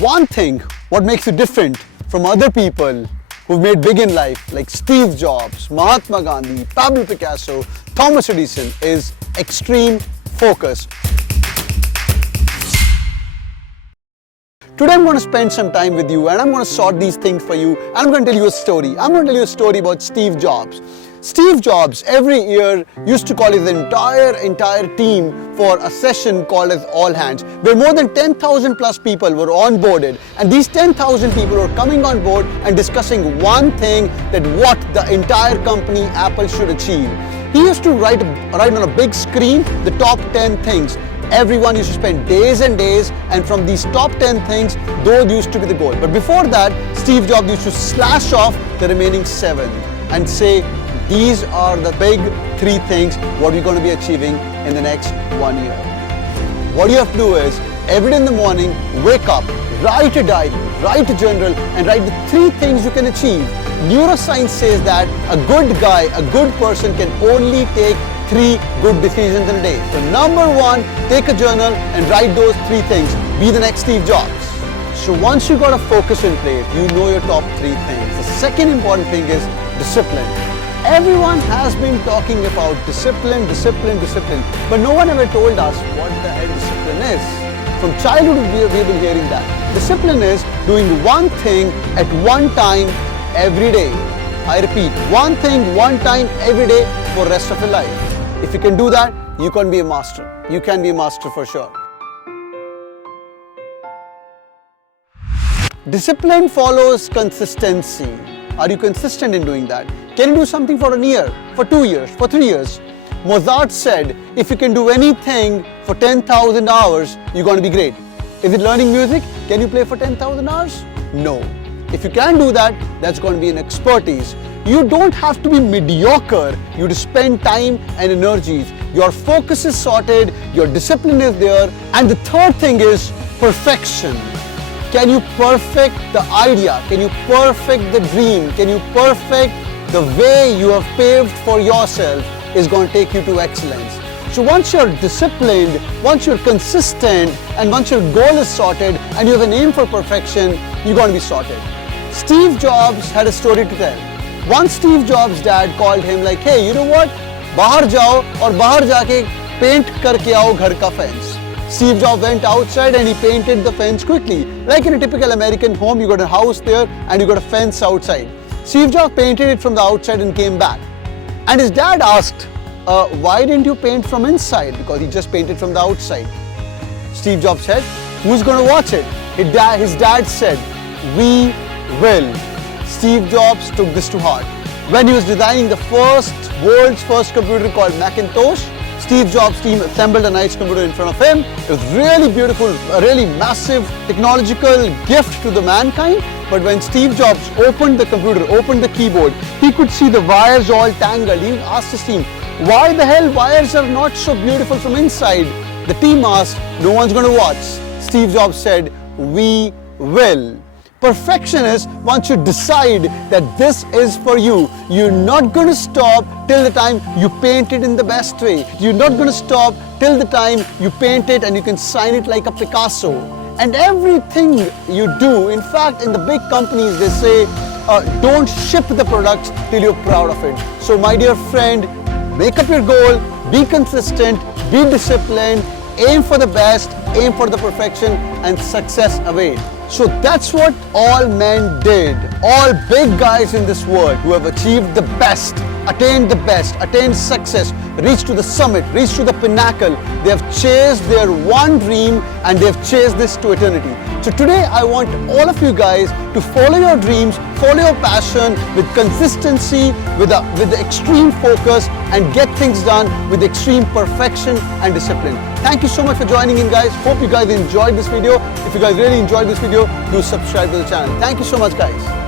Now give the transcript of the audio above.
one thing, what makes you different from other people who've made big in life, like Steve Jobs, Mahatma Gandhi, Pablo Picasso, Thomas Edison, is extreme focus. Today I'm going to spend some time with you and I'm going to sort these things for you and I'm going to tell you a story. I'm going to tell you a story about Steve Jobs. Steve Jobs every year used to call his entire team for a session called as All Hands, where more than 10,000 plus people were onboarded, and these 10,000 people were coming on board and discussing one thing, that what the entire company Apple should achieve. He used to write on a big screen the top 10 things. Everyone used to spend days and days, and from these top 10 things, those used to be the goal. But before that, Steve Jobs used to slash off the remaining 7 and say, these are the big 3 things what we're going to be achieving in the next 1 year. What you have to do is, every day in the morning, wake up, write a diary, write a journal, and write the 3 things you can achieve. Neuroscience says that a good guy, a good person can only take 3 good decisions in a day. So number 1, take a journal and write those 3 things. Be the next Steve Jobs. So once you got a focus in place, you know your top 3 things. The second important thing is discipline. Everyone has been talking about discipline, but no one ever told us what the hell discipline is. From childhood we've been hearing that. Discipline is doing one thing at one time every day. I repeat, one thing, one time every day for the rest of your life. If you can do that, you can be a master. You can be a master for sure. Discipline follows consistency. Are you consistent in doing that? Can you do something for a year, for 2 years, for 3 years? Mozart said, if you can do anything for 10,000 hours, you're going to be great. Is it learning music? Can you play for 10,000 hours? No. If you can do that, that's going to be an expertise. You don't have to be mediocre. You have to spend time and energies. Your focus is sorted, your discipline is there, and the third thing is perfection. Can you perfect the idea? Can you perfect the dream? Can you perfect the way you have paved for yourself is going to take you to excellence. So once you're disciplined, once you're consistent, and once your goal is sorted and you have an aim for perfection, you're going to be sorted. Steve Jobs had a story to tell. Once Steve Jobs' dad called him like, hey, you know what? बाहर जाओ और बाहर जाके paint करके आओ घर का fence. Steve Jobs went outside and he painted the fence quickly. Like in a typical American home, you got a house there and you got a fence outside. Steve Jobs painted it from the outside and came back. And his dad asked, why didn't you paint from inside? Because he just painted from the outside. Steve Jobs said, who's going to watch it? His dad said, we will. Steve Jobs took this to heart. When he was designing the world's first computer called Macintosh, Steve Jobs' team assembled a nice computer in front of him. It was really beautiful, a really massive technological gift to the mankind. But when Steve Jobs opened the computer, opened the keyboard, he could see the wires all tangled. He asked his team, why the hell wires are not so beautiful from inside? The team asked, no one's going to watch. Steve Jobs said, we will. Perfection is once you decide that this is for you, you're not going to stop till the time you paint it in the best way. You're not going to stop till the time you paint it and you can sign it like a Picasso. And everything you do, in fact, in the big companies, they say, don't ship the products till you're proud of it. So my dear friend, make up your goal, be consistent, be disciplined, aim for the best, aim for the perfection, and success awaits. So that's what all men did. All big guys in this world who have achieved the best, attained success, reached to the summit, reached to the pinnacle. They have chased their one dream and they have chased this to eternity. So today I want all of you guys to follow your dreams, follow your passion with consistency, with the extreme focus, and get things done with extreme perfection and discipline. Thank you so much for joining in, guys. Hope you guys enjoyed this video. If you guys really enjoyed this video, do subscribe to the channel. Thank you so much, guys.